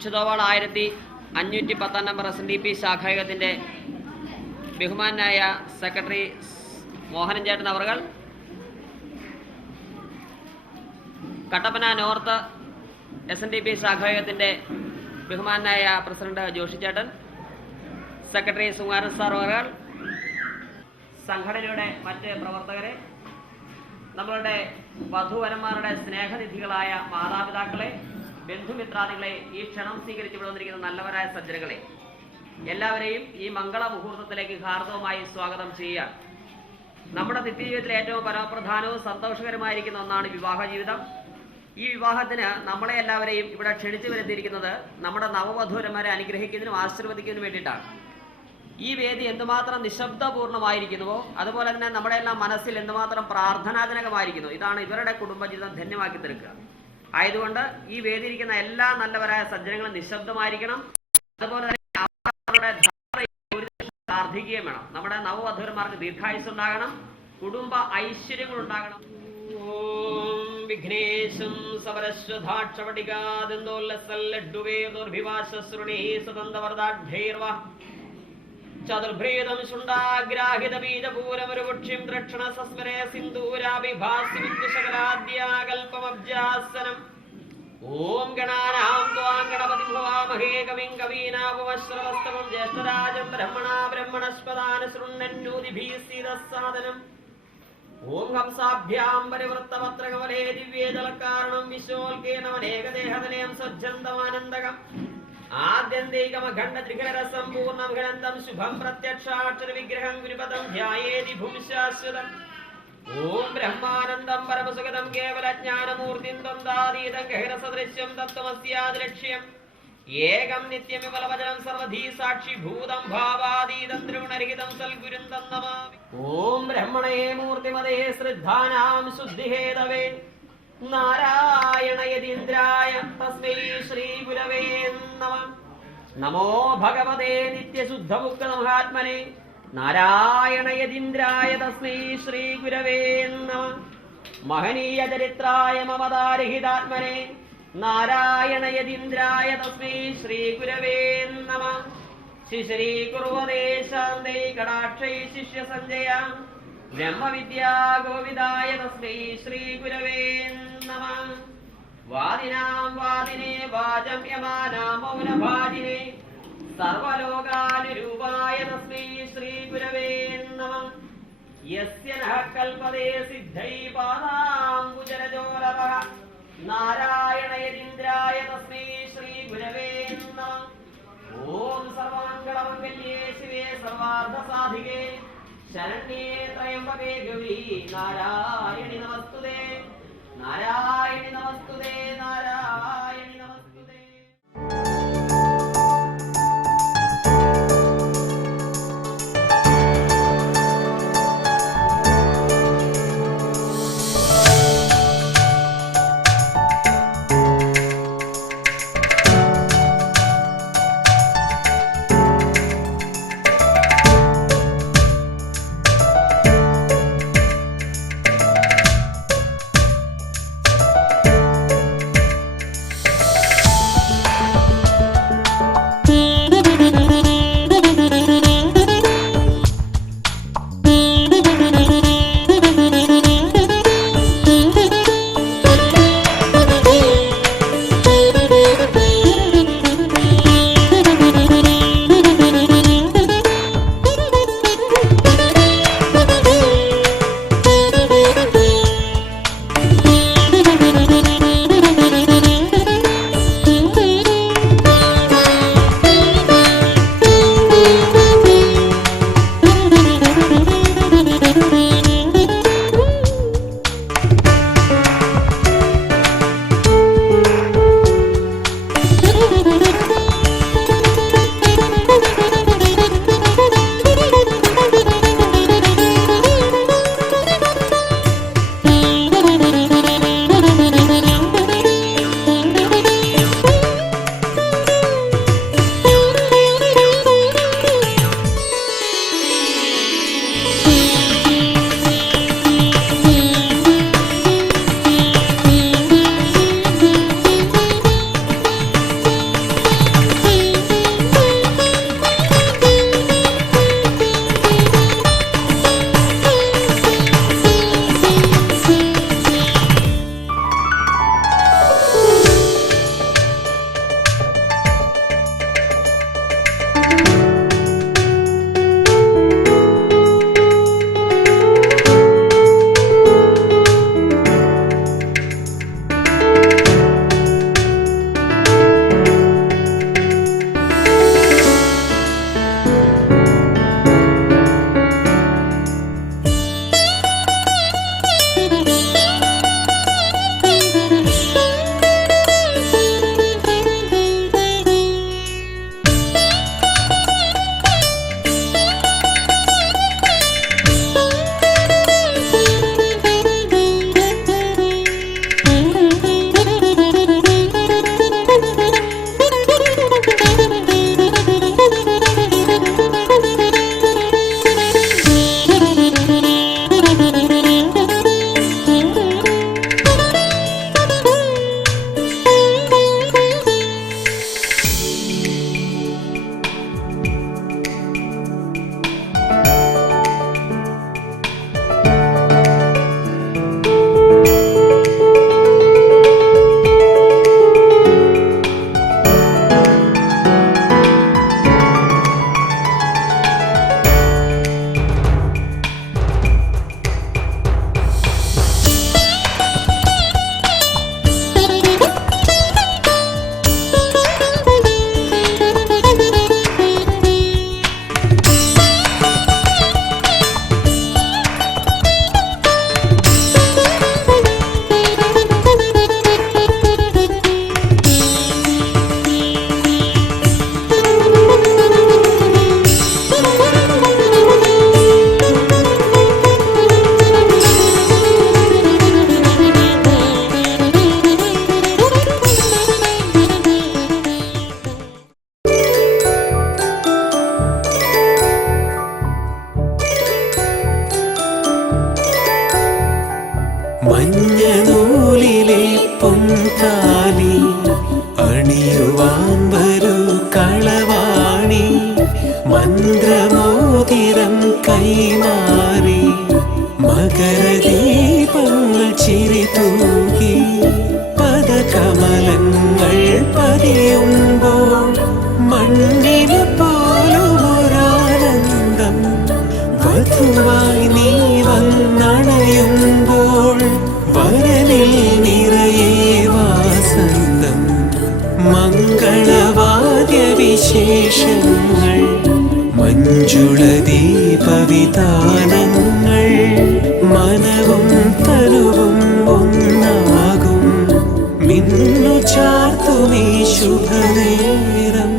കുരിശുതോവാൾ 1510 number SNDP ശാഖായകത്തിൻ്റെ ബഹുമാനായ secretary Mohanan ചേട്ടൻ അവർകൾ, കട്ടപ്പന നോർത്ത് SNDP ശാഖായകത്തിൻ്റെ ബഹുമാനായ പ്രസിഡന്റ് ജോഷി ചേട്ടൻ, സെക്രട്ടറി സുകുമാരൻ സാർ അവർകൾ, സംഘടനയുടെ മറ്റ് പ്രവർത്തകരെ, നമ്മളുടെ വധുവരന്മാരുടെ സ്നേഹനിധികളായ മാതാപിതാക്കളെ, ബന്ധുമിത്രാദികളെ, ഈ ക്ഷണം സ്വീകരിച്ചു വന്നിരിക്കുന്ന നല്ലവരായ സജ്ജനങ്ങളെ എല്ലാവരെയും ഈ മംഗള മുഹൂർത്തത്തിലേക്ക് ഹാർദവമായി സ്വാഗതം ചെയ്യുകയാണ്. നമ്മുടെ നിത്യജീവിതത്തിലെ ഏറ്റവും പരമപ്രധാനവും സന്തോഷകരമായിരിക്കുന്ന ഒന്നാണ് വിവാഹ ജീവിതം. ഈ വിവാഹത്തിന് നമ്മളെ എല്ലാവരെയും ഇവിടെ ക്ഷണിച്ചു വരുത്തിയിരിക്കുന്നത് നമ്മുടെ നവവധൂരന്മാരെ അനുഗ്രഹിക്കുന്നതിനും ആശീർവദിക്കുന്നതിനും വേണ്ടിയിട്ടാണ്. ഈ വേദി എന്തുമാത്രം നിശബ്ദപൂർണ്ണമായിരിക്കുന്നുവോ അതുപോലെ തന്നെ നമ്മുടെ എല്ലാം മനസ്സിൽ എന്തുമാത്രം പ്രാർത്ഥനാജനകമായിരിക്കുന്നു. ഇതാണ് ഇവരുടെ കുടുംബജീവിതം ധന്യമാക്കി തീർക്കുക. ആയതുകൊണ്ട് ഈ വേദിയിരിക്കുന്ന എല്ലാ നല്ലവരായ സജ്ജനങ്ങളും നിശബ്ദമായിരിക്കണം. അതുപോലെ തന്നെ അവരുടെ പ്രാർത്ഥിക്കുകയും വേണം. നമ്മുടെ നവവധൂരന്മാർക്ക് ദീർഘായുസ് ഉണ്ടാകണം, കുടുംബ ഐശ്വര്യങ്ങൾ ഉണ്ടാകണം. ഓം വിഘ്നേശം സമരശ്വധാക്ഷപടികാദിന്ദോല്ലസല്ലഡ്ഡുവേദോർഭിവാശശ്രുണീ ചതുർഭ്രേദം ശുണ്ടാഗ്രാഹിത ബീജപൂരമരുവക്ഷ്യം ദ്രക്ഷണ സസ്മരേ സിന്ദൂരാഭിഭാസി വിദ്യുശകലാദ്യാകൽപമബ്ജാസനം. ഓം ഗണാനാം ത്വാം ഗണപതിം ഭവാമഹേ കവിം കവീനാപമശ്രവസ്തമം ജ്യേഷ്ഠരാജം ബ്രഹ്മണാ ബ്രഹ്മണസ്പദാന ശൃണ്വന്നോതിഭിः സീദസ്സാദനം. ഓം ഹംസാഭ്യാം പരിവൃത്തപത്രകമലേ ദിവ്യേജലകാരണം വിശോൽക്കേന വനേകദേഹതനയം സജ്ജന്തമാനന്ദകം. ആദ്യന്തൈകമഖണ്ഡത്രികരസമ്പൂർണം ഘനന്തം ശുഭം പ്രത്യക്ഷാക്ഷര വിഗ്രഹം ഗുരുപദം ധ്യായേതി ഭൂംശാശ്വതം. ഓം ബ്രഹ്മാനന്ദം പരമസുഗതം കേവലജ്ഞാനമൂർത്തിം ദ്വന്ദ്വാതീതം ഗഹനസദൃശ്യം തത്വമസ്യാദിലക്ഷ്യം ഏകം നിത്യം വിമലവചനം സർവധീ സാക്ഷിഭൂതം ഭാവാതീതം ത്രിഗുണരഹിതം സൽഗുരും തന്നമാമി. ഓം ബ്രഹ്മണേ മൂർത്തിമതേ ശ്രദ്ധാനാം ശുദ്ധിഹേതവേ നാരായണയതീന്ദ്രായ തസ്മൈ ശ്രീ ഗുരവേ നമഃ. നമോ ഭഗവതേ നിത്യശുദ്ധമുക്തമഹാത്മനെ നാരായണയതീന്ദ്രായ തസ്മൈ ശ്രീ ഗുരവേ നമഃ. മഹനീയ ചരിത്രായ മമതാരഹിതാത്മനെ നാരായണയതീന്ദ്രായ തസ്മൈ ശ്രീ ഗുരവേ നമഃ. ശിശ്രീ കുർവതേ ശാന്തൈ കടാക്ഷൈ ശിഷ്യ സഞ്ജയ ബ്രഹ്മവിദ്യാ ഗോവിദായ തസ്മൈ ശ്രീ ഗുരവേ നമഃ. വാദിനാം വാദിനേ വാചം യമാനാം മൗനഭാജിനേ സർവലോകാനുരൂപായ തസ്മൈ ശ്രീ ഗുരവേ നമഃ. യസ്യ നഃ കൽപതേ സിദ്ധൈ പാദാംബുജരജോലവഃ നാരായണയതീന്ദ്രായ തസ്മൈ ശ്രീ ഗുരവേ നമഃ. ഓം സർവമംഗളമംഗല്യേ ശിവേ സർവാർത്ഥസാധികേ ശരണ്യേ ത്രയംബകേ ഗൗരീ നാരായണി നമസ്തുതേ. നാരായണി നമസ്തുതേ. നാരായണി നമസ്തുതേ. ചന്ദ്രമോതിരം കൈമാറി മകരദീപങ്ങൾ ചിരിതൂകി പദകമലങ്ങൾ പതിയുമ്പോൾ മണ്ണിന് പോലുമൊരാനന്ദം വധുവായി നീ വന്നണയുമ്പോൾ വരനിൽ നിറയെ വാസന്തം മംഗളവാദ്യവിശേഷങ്ങൾ മഞ്ജുള ദീപവിതാനങ്ങൾ മനവും തനുവും ഒന്നാകും മിന്നു ചാർത്തുമീ ശുഭനേരം.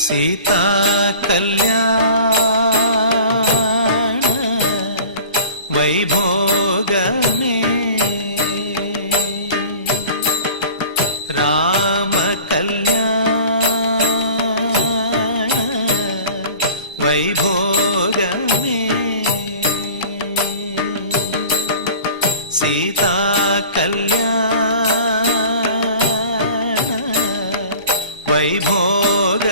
सीता कल्याण वैभोगमे राम कल्याण वैभोगमे सीता कल्याण वैभोग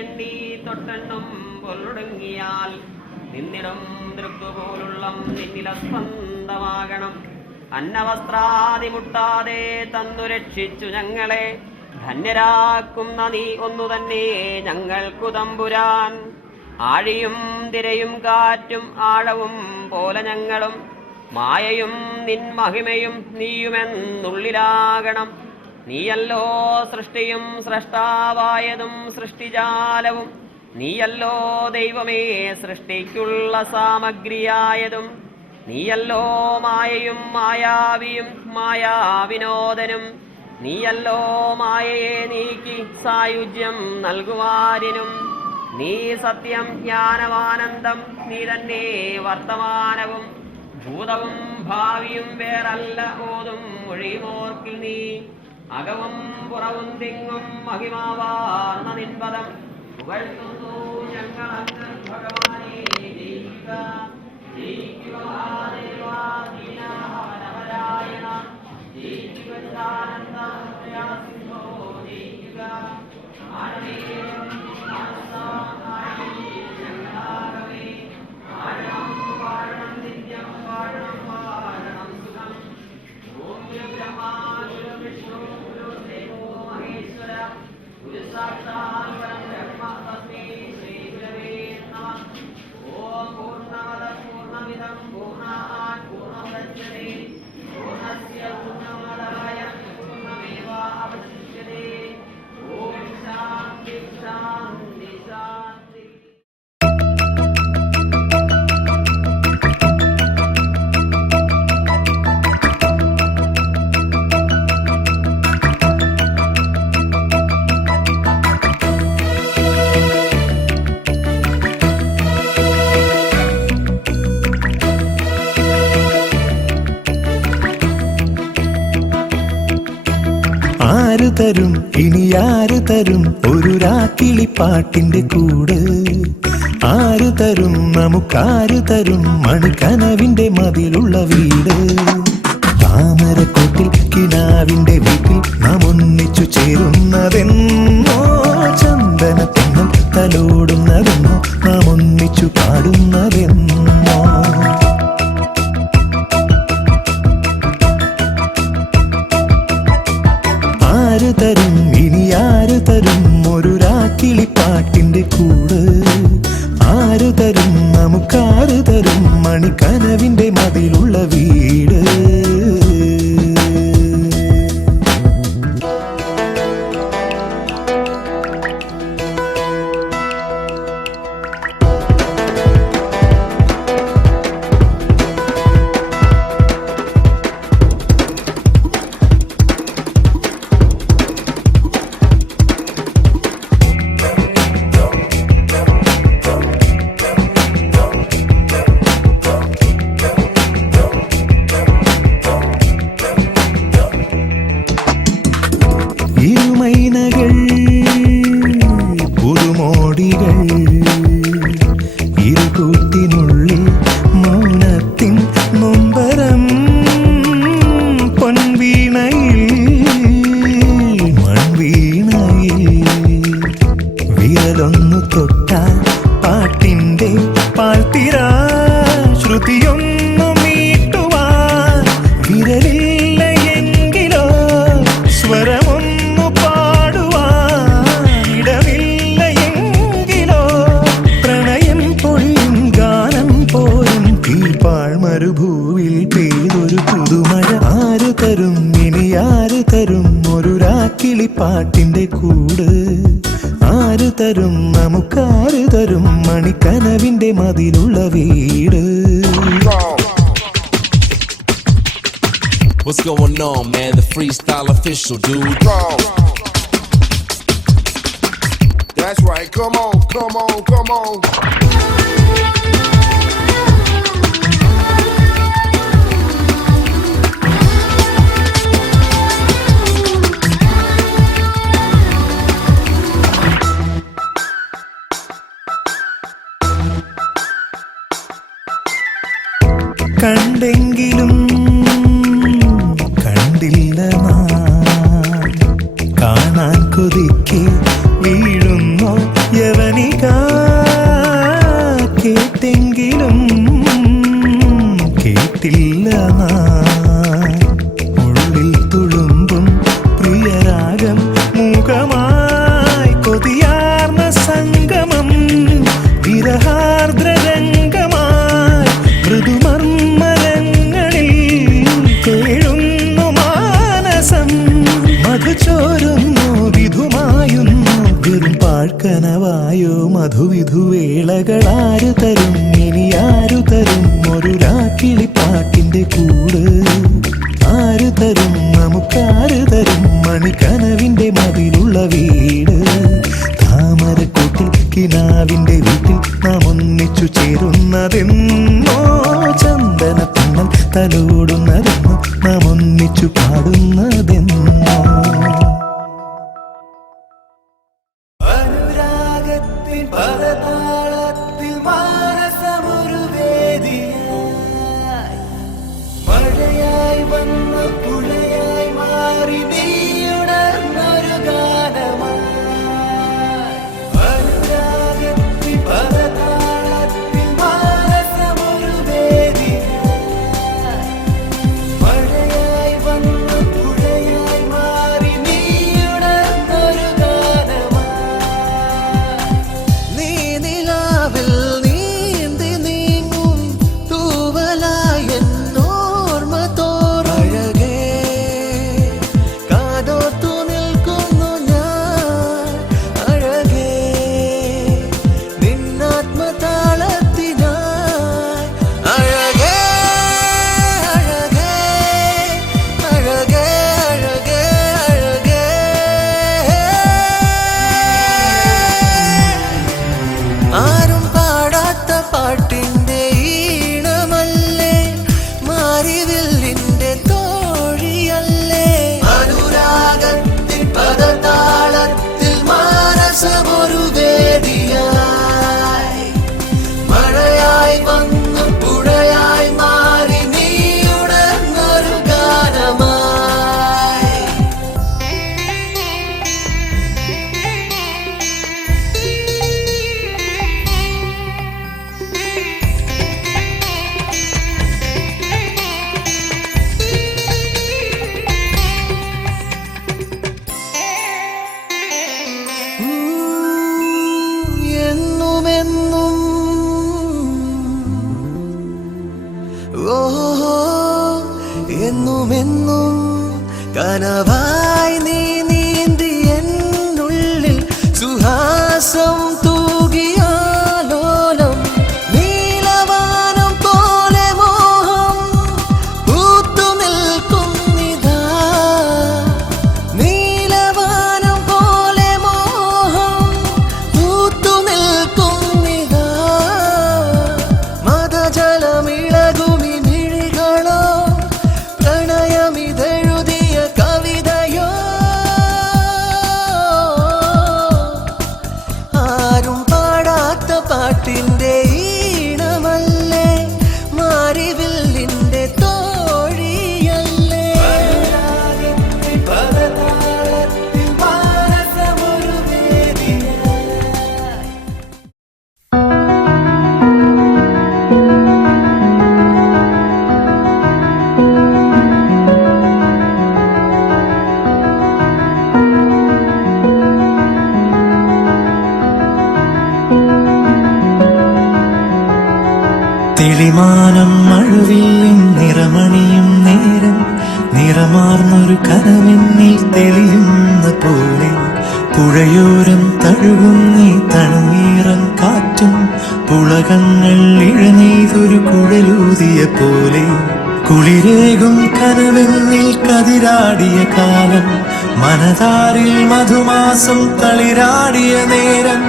എണ്ണി തൊട്ടെണ്ണം പൊല്ലൊടുങ്ങിയാൽ നിന്നിടം ദൃക്കുപോലുള്ളം നിന്നില സ്പന്ദമാകണം. അന്നവസ്ത്രാദി മുട്ടാതെ തന്നു രക്ഷിച്ചു ഞങ്ങളെ ധന്യരാക്കുന്ന നീ ഒന്നു തന്നെ ഞങ്ങൾക്കു തമ്പുരാൻ. ആഴിയും തിരയും കാറ്റും ആഴവും പോലെ ഞങ്ങളും മായയും നിൻ മഹിമയും നീയുമെന്നുള്ളിലാകണം. നീയല്ലോ സൃഷ്ടിയും സ്രഷ്ടാവായതും സൃഷ്ടിജാലവും നീയല്ലോ ദൈവമേ സൃഷ്ടിക്കുള്ള സാമഗ്രിയായതും നീയല്ലോ മായയും മായാവിയും മായാവിനോദനും നീയല്ലോ മായയെ നീക്കി സായുജ്യം നൽകുവാനും നീ സത്യം ജ്ഞാനമാനന്ദം നീ തന്നെ വർത്തമാനവും ഭൂതവും ഭാവിയും വേറല്ല ഓതും മൊഴിമോർക്കിൽ നീ അകവും പുറവും തിങ്ങും മഹിമാവാർന്ന നിൻപദം പുകഴ്ത്തുന്നു ഞങ്ങൾ അങ്ങ് ഭഗവാനെ. ജയിക്കുക ജയിക്കുക മഹാദേവ ദീനനാരായണ ജയിക്കുക ചിദാനന്ദ സിംഹോ ജയിക്കുക ആനന്ദേവം ഞങ്ങളാകവേ വാഴണം വാഴണം നിത്യം വാഴണം വാഴണം സുഖം. ഓം ഗുരു ബ്രഹ്മ ഗുരു വിഷ്ണു ഗുരു ദേവോ മഹേശ്വര ഗുരു സാക്ഷാൽ പരബ്രഹ്മ തസ്മൈ ശ്രീ ഗുരവേ നമഃ. ഓം പൂർണ്ണമദ പൂർണ്ണമിദം പൂർണ്ണാത് പൂർണ്ണമുദച്യതേ പൂർണ്ണസ്യ പൂർണ്ണമാദായ പൂർണ്ണമേവാവശിഷ്യതേ. ഓം ശാന്തി ശാന്തി ശാന്തി. ആര് തരും ഇനി ആര് തരും ഒരു രാക്കിളിപ്പാട്ടിന്റെ കൂട്? ആര് തരും നമുക്കാര് തരും മണിക്കനവിന്റെ മതിലുള്ള വീട്? താമരക്കൂട്ടിൽ കിനാവിന്റെ വീട്ടിൽ നാം ഒന്നിച്ചു ചേരുന്നതെന്നോ ചന്ദനത്തിന്നും തലോടുന്നതെന്നോ നാം ഒന്നിച്ചു പാടുന്നതെന്നോ ആര് തരും ഇനി ആര് തരും ഒരു രാക്കിളിപ്പാട്ടിന്റെ കൂട് ആര് തരും നമുക്കാര് തരും മണിക്കനവിന്റെ മതിലുള്ള വീട് ഇരുമൈനകൾ പുതുമോടികൾ ഇരുകൂട്ടിനുള്ളിൽ മൗനത്തിൻ നൊമ്പരം പൊൻവീണയിൽ മൺവീണയിൽ വിരലൊന്നു തൊട്ടാൽ പാട്ടിൻ്റെ പാൽത്തിരാ ശ്രുതിയൊന്നു മീട്ടുവാൻ വിരലില്ല എങ്കിലോ സ്വരമൊന്നു മരുഭൂവിൽ പെയ്തൊരു പുതുമഴ ആര് തരും ഇനി ആര് തരും ഒരു രാക്കിളിപ്പാട്ടിന്റെ കൂട് ആര് തരും നമുക്കാര് തരും മണിക്കനവിന്റെ മതിലുള്ള വീട് What's going on, man? The freestyle official, dude. That's right. Come on, come on, come on. കണ്ടെങ്കിലും കണ്ടില്ല നാം കാണാൻ കൊതിക്കെ വീഴുന്നു യവനിക കേട്ടെങ്കിലും കേട്ടില്ല നാം ഉള്ളിൽ തുളുമ്പും പ്രിയരാഗം മുഖമായി കൊതിയാർന്ന സംഗമം വിരഹാർദ്രരംഗമായി മൃദുമർമ്മരങ്ങളിൽ കേഴുന്നു മാനസം മധുചോരുന്നു വിധുമായുന്നു വെറും പാഴ്ക്കനവായോ മധുവിധുവേളകളാരു തരും ഇനി ആരു തരും ഒരു രാക്കിളിപ്പാട്ടിന്റെ കൂട് ആര് തരും നമുക്കാര് തരും മണിക്കനവിന്റെ മതിലുള്ള വീട് താമരക്കൂട്ടിൽ കിനാവിന്റെ വീട്ടിൽ നാം ഒന്നിച്ചു ചേരുന്നതെന്നോ ചന്ദനത്തിന്നൽ തലോടുന്നതെന്നോ നാം ഒന്നിച്ചു പാടുന്നതെന്നോ അനുരാഗത്തിൻ പദതാളത്തിൽ മാനസമൊരു വേദിയായി മഴയായി വന്ന പുഴയായി മാറി നീയുണർന്നൊരു ഗാനമായി അനുരാഗത്തിൻ പദതാളത്തിൽ മാനസമൊരു വേദിയായി മഴയായി വന്ന പുഴയായി മാറി കനവായി നീ നീന്തി എന്നുള്ളിൽ സുഹാസം തൂകിയാലോലം നീലവാനം പോലെ മോഹം പൂത്തു നിൽക്കുന്നിതാ നീലവാനം പോലെ മോഹം പൂത്തു നിൽക്കുന്നിതാ മദജലമിളകുമി മിഴികളോ പ്രണയമിതെഴുതിയ കവിതയോ ആരും പാടാത്ത പാട്ടിൻ്റെ ഈണമല്ലേ മാരിവില്ലിൻ്റെ തോഴിയല്ലേ പദതാളത്തിൽ മാനസമൊരു വേദിയായി തെളിമാനം മഴവില്ലിൻ നിറമണിയും നേരം നിറമാർന്നൊരു കനവെന്നിൽ തെളിയുന്ന പോലെ പുഴയോരം തഴുകുന്നീ തണുനീറൻ കാറ്റും പുളകങ്ങൾ ഇഴനെയ്തൊരു കുഴലൂതിയ പോലെ കുളിരേകും കനവെന്നിൽ കതിരാടിയ കാലം മനതാരിൽ മധുമാസം തളിരാടിയ നേരം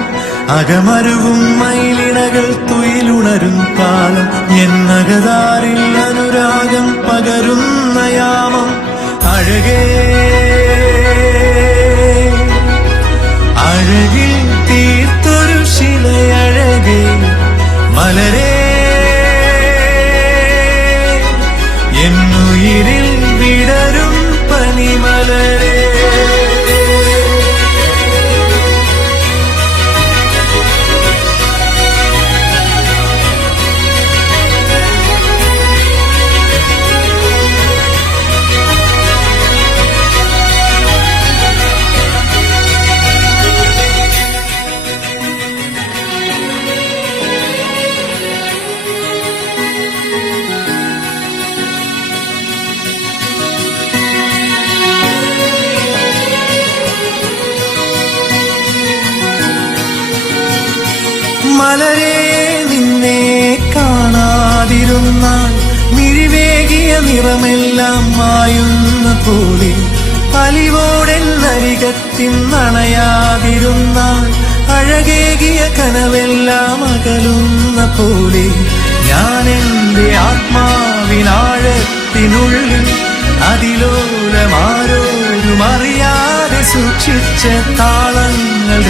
അകമരുവും മയിലിണകൾ തുയിലുണരും കാലം എന്നകതാരിൽ അനുരാഗം പകരുന്ന യാമം അഴകേ അഴകിൽ തീർത്തൊരു ശിലയഴകേ മലരേ എന്നുയിരിൽ വിടരും പനിമലരേ മലരേ നിന്നെ കാണാതിരുന്നാൽ മിഴിവേകിയ നിറമെല്ലാം മായുന്ന പോലെ അലിവോടെന്നരികത്തിന്നണയാതിരുന്നാൽ അഴകേകിയ കനവെല്ലാം അകലുന്ന പോലെ ഞാൻ എൻ്റെ ആത്മാവിനാഴത്തിനുള്ളിൽ അതിലോലമാരോരും അറിയാതെ സൂക്ഷിച്ച താളങ്ങൾ